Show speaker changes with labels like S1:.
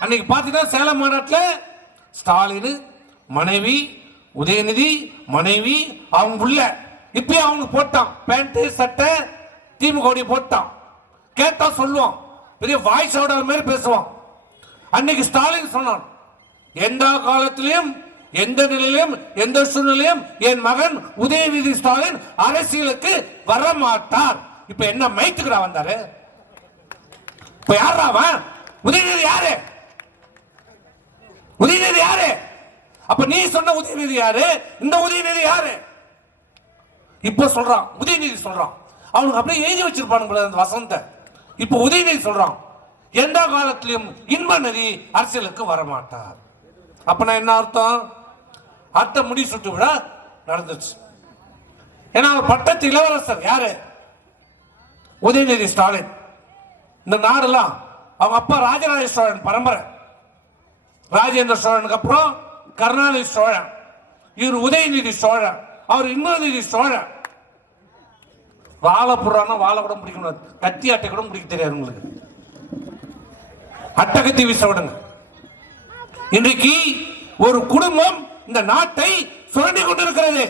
S1: அன்னைக்கு பார்த்தீங்கன்னா சேலம் மாநாட்டில் ஸ்டாலின் மனைவி உதயநிதி மனைவி அவங்க புள்ள. இப்பயே அவனுக்கு போட்டான். பேண்ட்டு சட்டை திமுக போட்டான். கேட்டா சொல்லுவான். பெரிய வாய்ஸ் ஓடர் மாதிரி பேசுவான். அன்னைக்கு ஸ்டாலின் சொன்னான் எந்த காலத்திலையும் எந்த நிலையிலும் எந்த சூழ்நிலையும் என் மகன் உதயநிதி ஸ்டாலின் அரசியலுக்கு வரமாட்டார். இப்ப என்ன மைத்துக்குடா வந்தாரு? இப்ப யாரா அவன்? உதயநிதி யாரு உதயநிதி யாரு அப்ப நீ சொன்ன உதயநிதி யாரு? இந்த உதயநிதி யாரு? இப்ப சொல்றான். உதயநிதி சொல்றான். அவனுக்கு அப்படியே எழுதி வச்சிருப்பானுங்களே அந்த வசந்த. இப்ப உதயநிதி சொல்றான். எந்த காலத்திலும் இன்ப நதி அரசியலுக்கு வரமாட்டார். அப்ப நான் என்ன அர்த்தம்? அர்த்த முடி சுட்டு விட நடந்துச்சு. ஏன்னா பட்டத்து இளவரசர் யாரு? உதயநிதி ஸ்டாலின். இந்த நாடெல்லாம் அவங்க அப்பா ராஜராஜ சோழன் பரம்பரை. ராஜேந்திர சோழனுக்கு அப்புறம் கருணாநிதி சோழன் இவர் உதயநிதி சோழன் அவர் இன்பநிதி சோழன். வாழை புறானா வாழை கூட பிடிக்க முடியாது கத்தி அட்டை கூட பிடிக்க தெரியாது உங்களுக்கு. அட்டை கத்தி வீச விடுங்க. இன்றைக்கு ஒரு குடும்பம் இந்த நாட்டை சுரண்டி கொண்டிருக்கிறது.